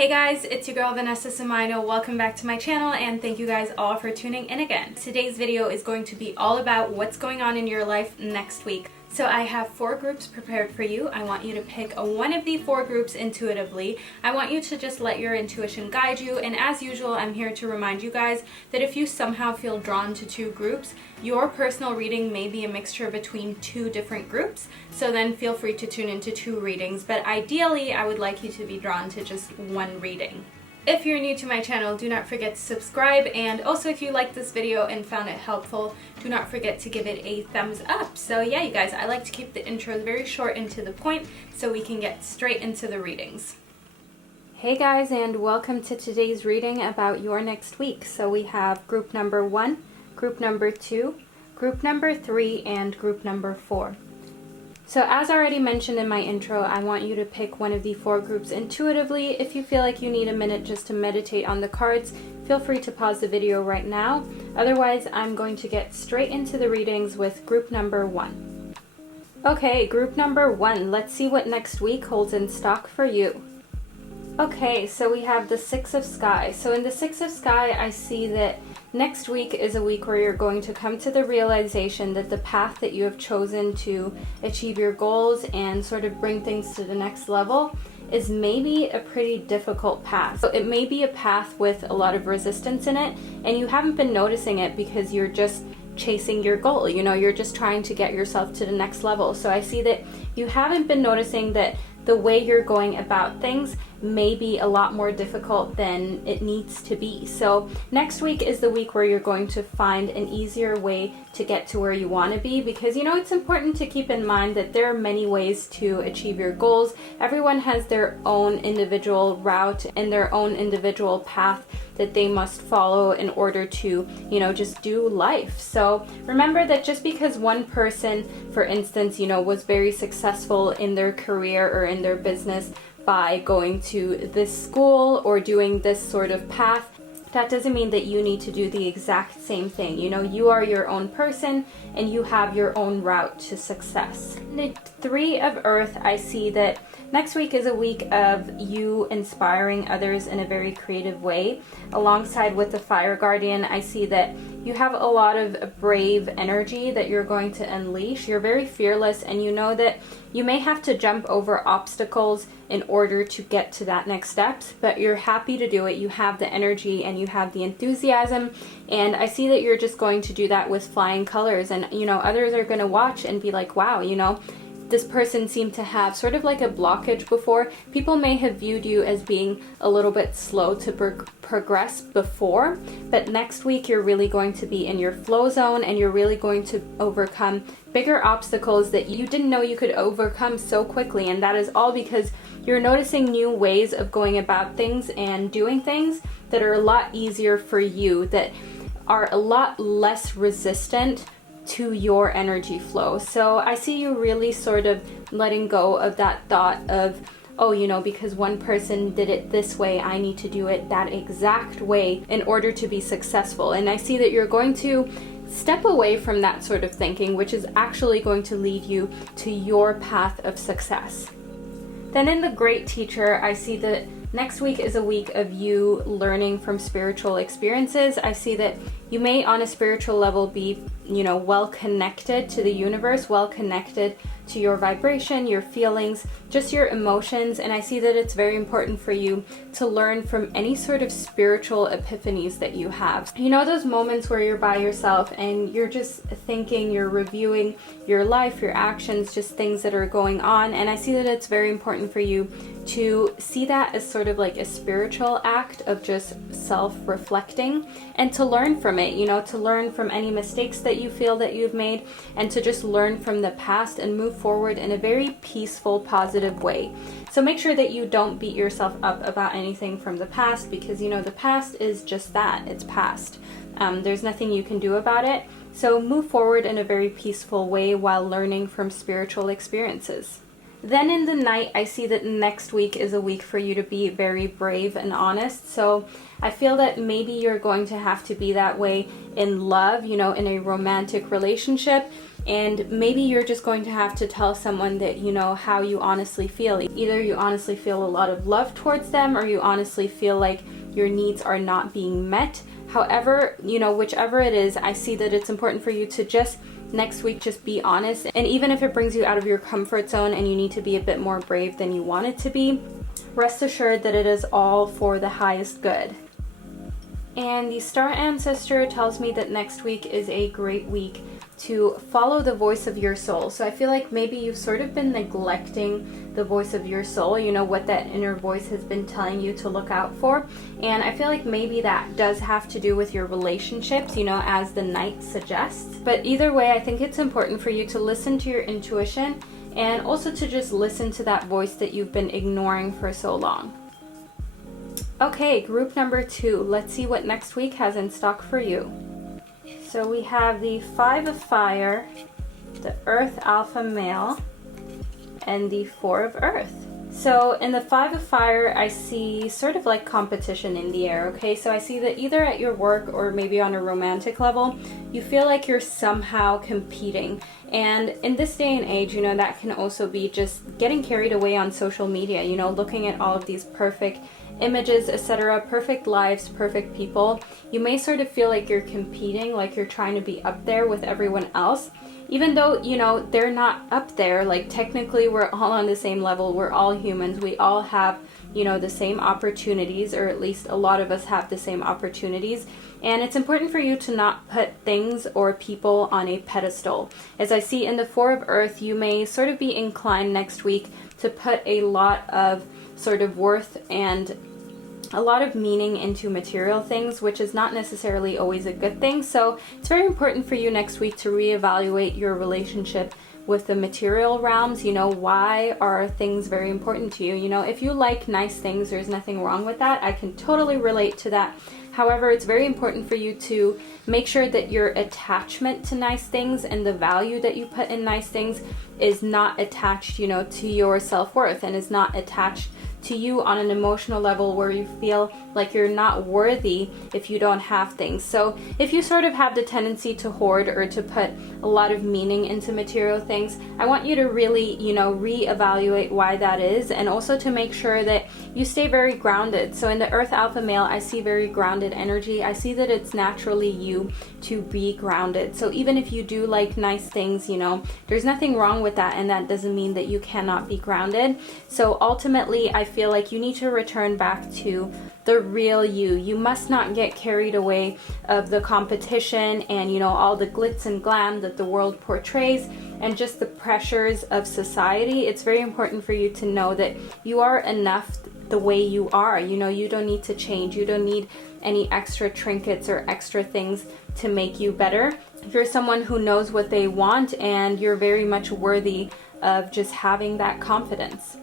Hey guys, it's your girl Vanessa. Welcome back to my channel and thank you guys all for tuning in again. Today's video is going to be all about what's going on in your life next week. So I have 4 groups prepared for you. I want you to pick one of the 4 groups intuitively. I want you to just let your intuition guide you, and as usual, I'm here to remind you guys that if you somehow feel drawn to 2 groups, your personal reading may be a mixture between 2 different groups, so then feel free to tune into 2 readings, but ideally I would like you to be drawn to just 1 reading. If you're new to my channel, do not forget to subscribe, and also if you liked this video and found it helpful, do not forget to give it a thumbs up. So yeah, you guys, I like to keep the intros very short and to the point so we can get straight into the readings. Hey guys, and welcome to today's reading about your next week. So we have group number 1, group number 2, group number 3, and group number 4. So as already mentioned in my intro, I want you to pick one of the 4 groups intuitively. If you feel like you need a minute just to meditate on the cards, feel free to pause the video right now. Otherwise, I'm going to get straight into the readings with group number 1. Okay, group number 1, let's see what next week holds in stock for you. Okay, so we have the 6 of Sky. So in the 6 of Sky, I see that next week is a week where you're going to come to the realization that the path that you have chosen to achieve your goals and sort of bring things to the next level is maybe a pretty difficult path. So it may be a path with a lot of resistance in it, and you haven't been noticing it because you're just chasing your goal. You know, you're just trying to get yourself to the next level. So I see that you haven't been noticing that the way you're going about things may be a lot more difficult than it needs to be. So next week is the week where you're going to find an easier way to get to where you want to be, because you know it's important to keep in mind that there are many ways to achieve your goals. Everyone has their own individual route and their own individual path that they must follow in order to, you know, just do life. So remember that just because one person, for instance, you know, was very successful in their career or in their business by going to this school or doing this sort of path, that doesn't mean that you need to do the exact same thing. You know, you are your own person and you have your own route to success. The 3 of Earth, I see that next week is a week of you inspiring others in a very creative way. Alongside with the Fire Guardian, I see that you have a lot of brave energy that you're going to unleash. You're very fearless, and you know that you may have to jump over obstacles in order to get to that next steps, but you're happy to do it. You have the energy and you have the enthusiasm, and I see that you're just going to do that with flying colors, and you know, others are going to watch and be like, wow, you know, this person seemed to have sort of like a blockage before. People may have viewed you as being a little bit slow to progress before, but next week you're really going to be in your flow zone and you're really going to overcome bigger obstacles that you didn't know you could overcome so quickly, and that is all because you're noticing new ways of going about things and doing things that are a lot easier for you, that are a lot less resistant to your energy flow. So I see you really sort of letting go of that thought of, oh, you know, because one person did it this way, I need to do it that exact way in order to be successful. And I see that you're going to step away from that sort of thinking, which is actually going to lead you to your path of success. Then in the Great Teacher, I see that next week is a week of you learning from spiritual experiences. I see that you may on a spiritual level be, you know, well connected to the universe, well connected to your vibration, your feelings, just your emotions, and I see that it's very important for you to learn from any sort of spiritual epiphanies that you have. You know, those moments where you're by yourself and you're just thinking, you're reviewing your life, your actions, just things that are going on, and I see that it's very important for you to see that as sort of like a spiritual act of just self-reflecting and to learn from it, you know, to learn from any mistakes that you feel that you've made and to just learn from the past and move forward in a very peaceful, positive way. So make sure that you don't beat yourself up about anything from the past, because you know the past is just that, it's past. There's nothing you can do about it. So move forward in a very peaceful way while learning from spiritual experiences. Then in the Night, I see that next week is a week for you to be very brave and honest. So I feel that maybe you're going to have to be that way in love, you know, in a romantic relationship. And maybe you're just going to have to tell someone that, you know, how you honestly feel. Either you honestly feel a lot of love towards them, or you honestly feel like your needs are not being met. However, you know, whichever it is, I see that it's important for you to just next week just be honest. And even if it brings you out of your comfort zone and you need to be a bit more brave than you want it to be, rest assured that it is all for the highest good. And the star ancestor tells me that next week is a great week to follow the voice of your soul. So I feel like maybe you've sort of been neglecting the voice of your soul, you know, what that inner voice has been telling you to look out for. And I feel like maybe that does have to do with your relationships, you know, as the Knight suggests. But either way, I think it's important for you to listen to your intuition and also to just listen to that voice that you've been ignoring for so long. Okay, group number 2. Let's see what next week has in stock for you. So we have the 5 of Fire, the Earth Alpha Male, and the 4 of Earth. So in the 5 of Fire, I see sort of like competition in the air, okay? So I see that either at your work or maybe on a romantic level, you feel like you're somehow competing. And in this day and age, you know, that can also be just getting carried away on social media, you know, looking at all of these perfect images, etc., perfect lives, perfect people. You may sort of feel like you're competing, like you're trying to be up there with everyone else, even though, you know, they're not up there. Like, technically we're all on the same level. We're all humans. We all have, you know, the same opportunities, or at least a lot of us have the same opportunities. And it's important for you to not put things or people on a pedestal. As I see in the 4 of Earth, you may sort of be inclined next week to put a lot of sort of worth and a lot of meaning into material things, which is not necessarily always a good thing. So it's very important for you next week to reevaluate your relationship with the material realms. You know, why are things very important to you? You know, if you like nice things, there's nothing wrong with that. I can totally relate to that. However, it's very important for you to make sure that your attachment to nice things and the value that you put in nice things is not attached, you know, to your self-worth, and is not attached to you on an emotional level where you feel like you're not worthy if you don't have things. So if you sort of have the tendency to hoard or to put a lot of meaning into material things, I want you to really, you know, reevaluate why that is, and also to make sure that you stay very grounded. So in the Earth Alpha Male, I see very grounded energy. I see that it's naturally you to be grounded. So even if you do like nice things, you know, there's nothing wrong with that, and that doesn't mean that you cannot be grounded. So ultimately, I feel like you need to return back to the real you. You must not get carried away of the competition and, you know, all the glitz and glam that the world portrays and just the pressures of society. It's very important for you to know that you are enough the way you are. You know, you don't need to change. You don't need any extra trinkets or extra things to make you better. You're someone who knows what they want, and you're very much worthy of just having that confidence.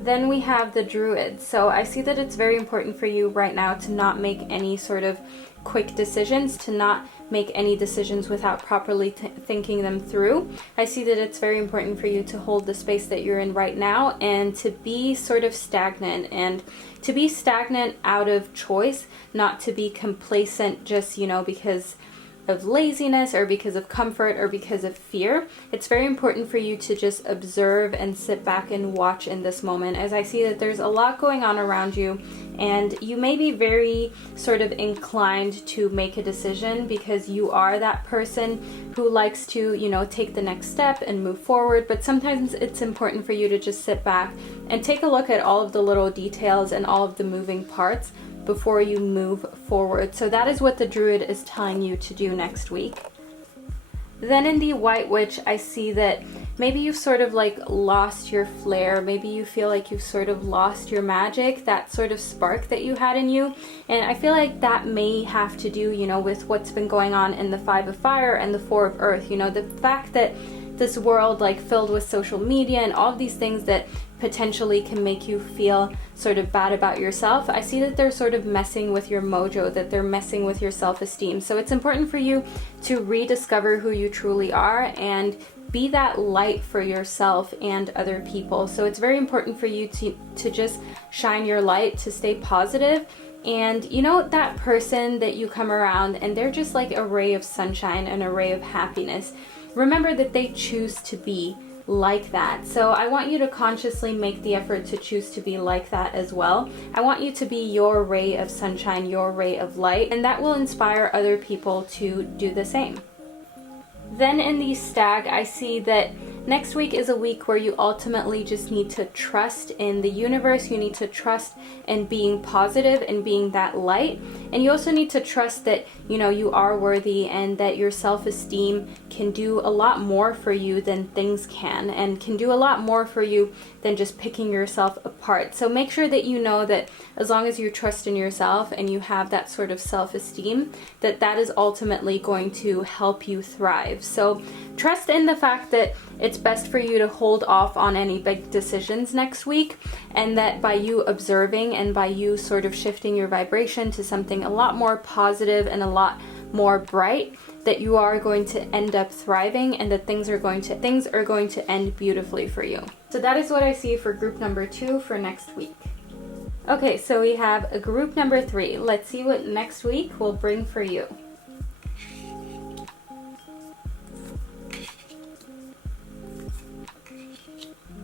Then we have the Druid. So I see that it's very important for you right now to not make any sort of quick decisions, to not make any decisions without properly thinking them through. I see that it's very important for you to hold the space that you're in right now and to be sort of stagnant, and to be stagnant out of choice, not to be complacent just, you know, because of laziness or because of comfort or because of fear. It's very important for you to just observe and sit back and watch in this moment, as I see that there's a lot going on around you, and you may be very sort of inclined to make a decision because you are that person who likes to, you know, take the next step and move forward. But sometimes it's important for you to just sit back and take a look at all of the little details and all of the moving parts before you move forward. So that is what the Druid is telling you to do next week. Then in the White Witch, I see that maybe you've sort of like lost your flair. Maybe you feel like you've sort of lost your magic, that sort of spark that you had in you. And I feel like that may have to do, you know, with what's been going on in the 5 of Fire and the 4 of Earth. You know, the fact that this world, like, filled with social media and all of these things that potentially can make you feel sort of bad about yourself, I see that they're sort of messing with your mojo, that they're messing with your self-esteem. So it's important for you to rediscover who you truly are and be that light for yourself and other people. So it's very important for you to just shine your light, to stay positive. And you know, that person that you come around and they're just like a ray of sunshine, and a ray of happiness. remember that they choose to be like that. So I want you to consciously make the effort to choose to be like that as well. I want you to be your ray of sunshine, your ray of light, and that will inspire other people to do the same. Then in the stag, I see that next week is a week where you ultimately just need to trust in the universe. You need to trust in being positive and being that light. And you also need to trust that, you are worthy and that your self-esteem can do a lot more for you than things can, and can do a lot more for you than just picking yourself apart. So make sure that you know that as long as you trust in yourself and you have that sort of self-esteem, that is ultimately going to help you thrive. So trust in the fact that it's best for you to hold off on any big decisions next week, and that by you observing and by you sort of shifting your vibration to something a lot more positive and a lot more bright, that you are going to end up thriving, and that things are going to end beautifully for you. So that is what I see for group number 2 for next week. Okay, so we have a group number 3. Let's see what next week will bring for you.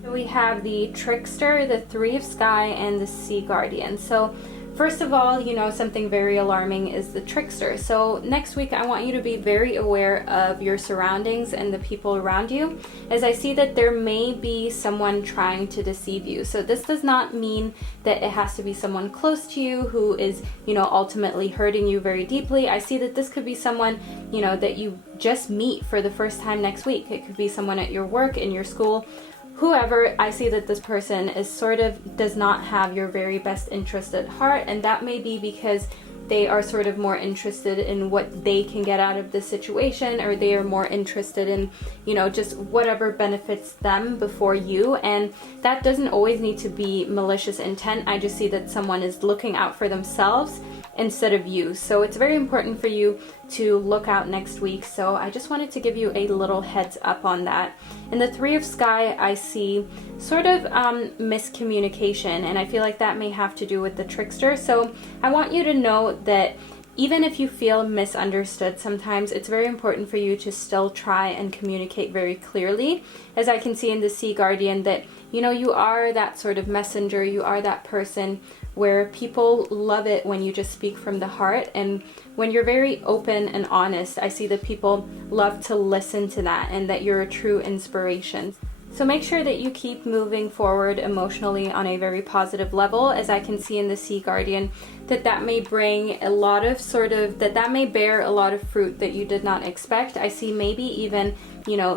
We have the Trickster, the Three of Sky, and the Sea Guardian. So first of all, something very alarming is the Trickster. So next week I want you to be very aware of your surroundings and the people around you, as I see that there may be someone trying to deceive you. So this does not mean that it has to be someone close to you who is, ultimately hurting you very deeply. I see that this could be someone, that you just meet for the first time next week. It could be someone at your work, in your school, whoever. I see that this person does not have your very best interest at heart, and that may be because they are sort of more interested in what they can get out of the situation, or they are more interested in, just whatever benefits them before you. And that doesn't always need to be malicious intent. I just see that someone is looking out for themselves instead of you. So it's very important for you to look out next week. So I just wanted to give you a little heads up on that. In the Three of Sky, I see sort of miscommunication, and I feel like that may have to do with the Trickster. So I want you to know that even if you feel misunderstood sometimes, it's very important for you to still try and communicate very clearly. As I can see in the Sea Guardian, that you are that sort of messenger, you are that person where people love it when you just speak from the heart, and when you're very open and honest, I see that people love to listen to that, and that you're a true inspiration. So make sure that you keep moving forward emotionally on a very positive level, as I can see in the Sea Guardian, that may bring a lot of that may bear a lot of fruit that you did not expect. I see maybe even,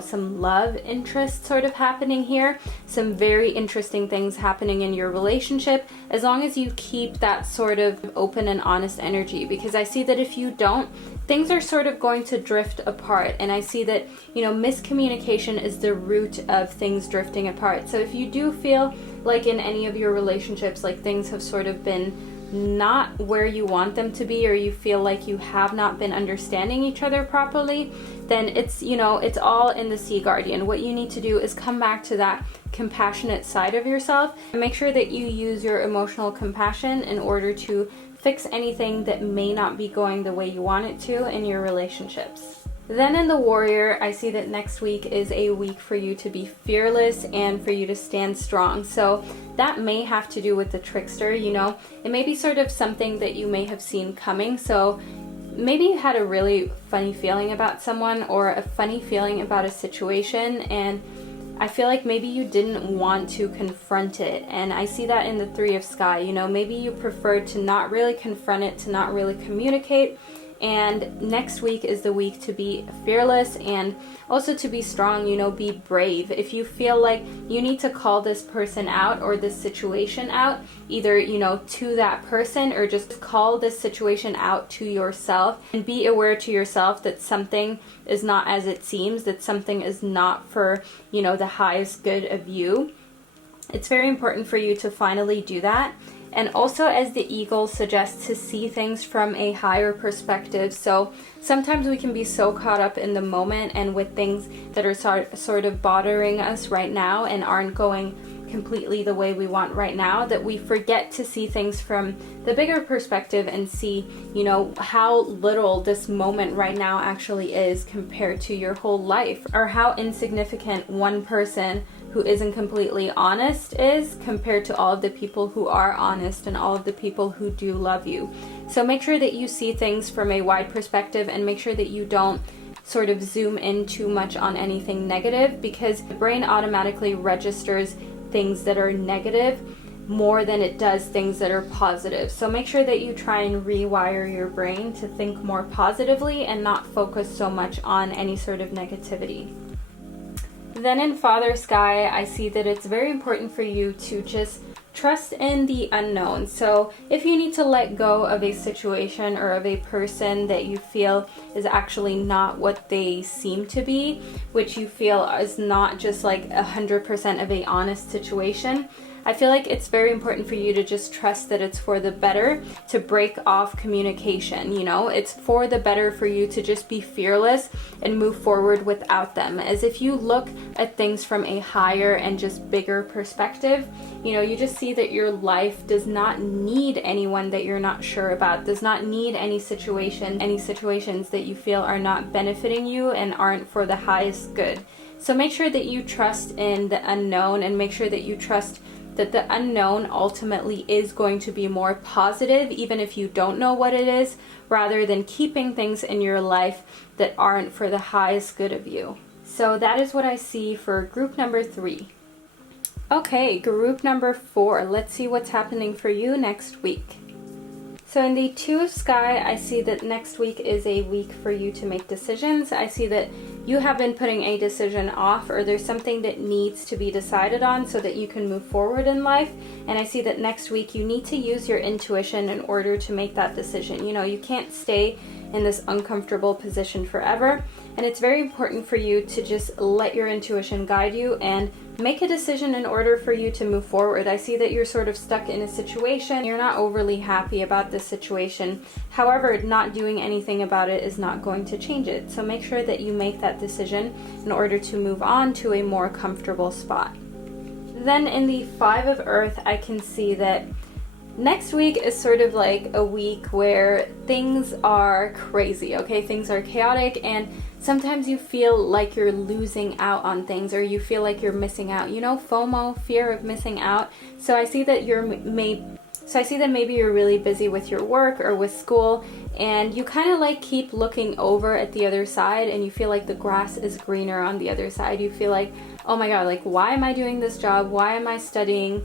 some love interest sort of happening here, some very interesting things happening in your relationship, as long as you keep that sort of open and honest energy, because I see that if you don't, things are sort of going to drift apart. And I see that, miscommunication is the root of things drifting apart. So if you do feel like in any of your relationships, like things have sort of been not where you want them to be, or you feel like you have not been understanding each other properly, then it's all in the Sea Guardian. What you need to do is come back to that compassionate side of yourself, and make sure that you use your emotional compassion in order to fix anything that may not be going the way you want it to in your relationships. Then in the Warrior, I see that next week is a week for you to be fearless and for you to stand strong. So that may have to do with the Trickster, It may be sort of something that you may have seen coming. So maybe you had a really funny feeling about someone, or a funny feeling about a situation, and I feel like maybe you didn't want to confront it. And I see that in the Three of Sky, maybe you preferred to not really confront it, to not really communicate. And next week is the week to be fearless and also to be strong, be brave. If you feel like you need to call this person out or this situation out, either, to that person, or just call this situation out to yourself, and be aware to yourself that something is not as it seems, that something is not for, the highest good of you. It's very important for you to finally do that. And also, as the Eagle suggests, to see things from a higher perspective. So sometimes we can be so caught up in the moment and with things that are sort of bothering us right now and aren't going completely the way we want right now, that we forget to see things from the bigger perspective and see, you know, how little this moment right now actually is compared to your whole life, or how insignificant one person who isn't completely honest is compared to all of the people who are honest and all of the people who do love you. So make sure that you see things from a wide perspective, and make sure that you don't sort of zoom in too much on anything negative, because the brain automatically registers things that are negative more than it does things that are positive. So make sure that you try and rewire your brain to think more positively and not focus so much on any sort of negativity. Then in Father Sky, I see that it's very important for you to just trust in the unknown. So if you need to let go of a situation or of a person that you feel is actually not what they seem to be, which you feel is not just like 100% of a honest situation, I feel like it's very important for you to just trust that it's for the better to break off communication. You know, it's for the better for you to just be fearless and move forward without them. As if you look at things from a higher and just bigger perspective, you know, you just see that your life does not need anyone that you're not sure about, does not need any situations that you feel are not benefiting you and aren't for the highest good. So make sure that you trust in the unknown, and make sure that you trust that the unknown ultimately is going to be more positive, even if you don't know what it is, rather than keeping things in your life that aren't for the highest good of you. So that is what I see for group number 3. Okay, group number 4. Let's see what's happening for you next week. So in the Two of Sky, I see that next week is a week for you to make decisions. I see that you have been putting a decision off, or there's something that needs to be decided on so that you can move forward in life. And I see that next week you need to use your intuition in order to make that decision. You know, you can't stay in this uncomfortable position forever. And it's very important for you to just let your intuition guide you and make a decision in order for you to move forward. I see that you're sort of stuck in a situation. You're not overly happy about this situation. However, not doing anything about it is not going to change it. So make sure that you make that decision in order to move on to a more comfortable spot. Then in the Five of Earth, I can see that next week is sort of like a week where things are crazy, okay? Things are chaotic, and sometimes you feel like you're losing out on things, or you feel like you're missing out. You know, FOMO, fear of missing out. So I see that maybe you're really busy with your work or with school, and you kind of like keep looking over at the other side, and you feel like the grass is greener on the other side. You feel like, oh my god, like, why am I doing this job? Why am I studying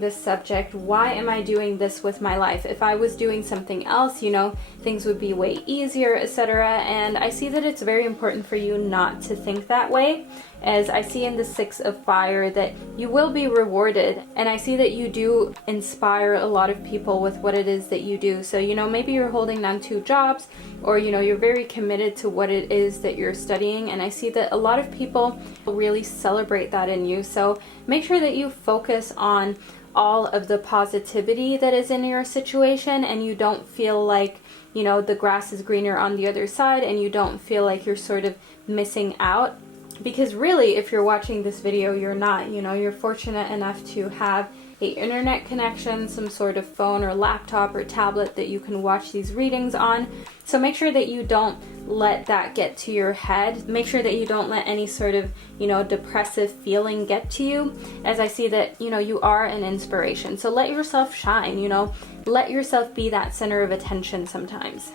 this subject? Why am I doing this with my life? If I was doing something else, you know, things would be way easier, etc. And I see that it's very important for you not to think that way, as I see in the Six of Fire that you will be rewarded, and I see that you do inspire a lot of people with what it is that you do. So, you know, maybe you're holding down 2 jobs, or, you know, you're very committed to what it is that you're studying, and I see that a lot of people really celebrate that in you. So make sure that you focus on all of the positivity that is in your situation, and you don't feel like, you know, the grass is greener on the other side, and you don't feel like you're sort of missing out. Because really, if you're watching this video, you're not. You know, you're fortunate enough to have a internet connection, some sort of phone or laptop or tablet that you can watch these readings on. So make sure that you don't let that get to your head. Make sure that you don't let any sort of, you know, depressive feeling get to you, as I see that, you know, you are an inspiration. So let yourself shine, you know, let yourself be that center of attention sometimes.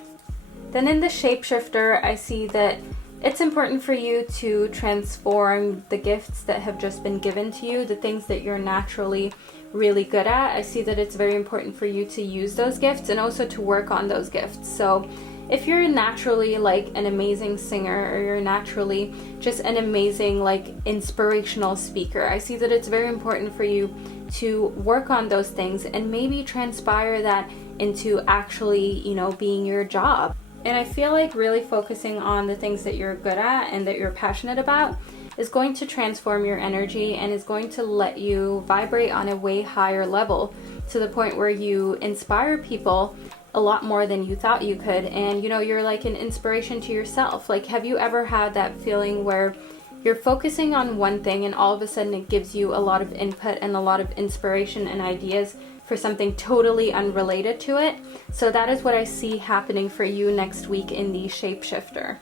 Then in the Shapeshifter, I see that it's important for you to transform the gifts that have just been given to you, the things that you're naturally really good at. I see that it's very important for you to use those gifts and also to work on those gifts. So if you're naturally like an amazing singer, or you're naturally just an amazing like inspirational speaker, I see that it's very important for you to work on those things and maybe transpire that into actually, you know, being your job. And I feel like really focusing on the things that you're good at and that you're passionate about is going to transform your energy and is going to let you vibrate on a way higher level, to the point where you inspire people a lot more than you thought you could. And, you know, you're like an inspiration to yourself. Like, have you ever had that feeling where you're focusing on one thing and all of a sudden it gives you a lot of input and a lot of inspiration and ideas for something totally unrelated to it. So that is what I see happening for you next week in the Shapeshifter.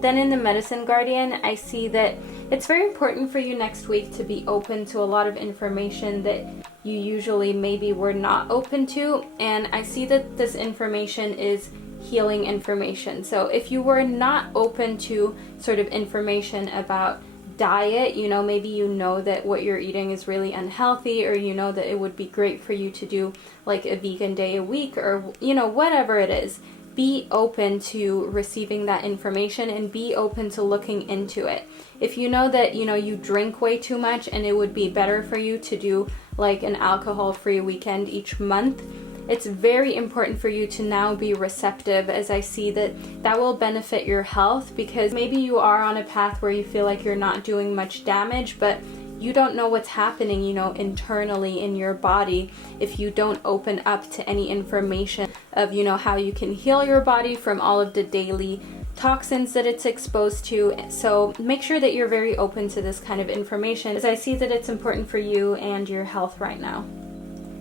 Then in the Medicine Guardian, I see that it's very important for you next week to be open to a lot of information that you usually maybe were not open to. And I see that this information is healing information. So if you were not open to sort of information about diet, maybe you know that what you're eating is really unhealthy, or you know that it would be great for you to do like a vegan day a week, or whatever it is. Be open to receiving that information and be open to looking into it. If you know that you drink way too much and it would be better for you to do like an alcohol-free weekend each month, it's very important for you to now be receptive, as I see that will benefit your health, because maybe you are on a path where you feel like you're not doing much damage, but you don't know what's happening, internally in your body if you don't open up to any information of, how you can heal your body from all of the daily toxins that it's exposed to. So make sure that you're very open to this kind of information, as I see that it's important for you and your health right now.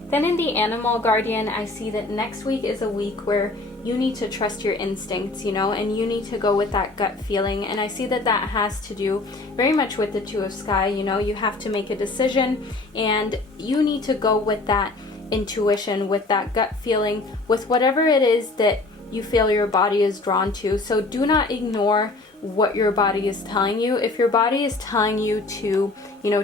Then in the Animal Guardian, I see that next week is a week where you need to trust your instincts, and you need to go with that gut feeling. And I see that has to do very much with the Two of Sky. You have to make a decision and you need to go with that intuition, with that gut feeling, with whatever it is that you feel your body is drawn to. So do not ignore what your body is telling you. If your body is telling you to,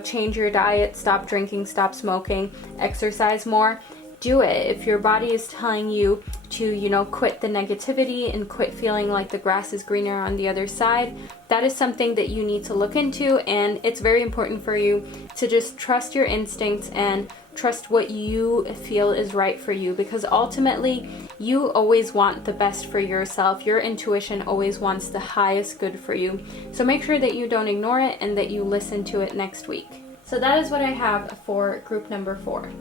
change your diet, stop drinking, stop smoking, exercise more, do it. If your body is telling you to, quit the negativity and quit feeling like the grass is greener on the other side, that is something that you need to look into. And it's very important for you to just trust your instincts and trust what you feel is right for you, because ultimately you always want the best for yourself. Your intuition always wants the highest good for you. So make sure that you don't ignore it and that you listen to it next week. So that is what I have for group number 4.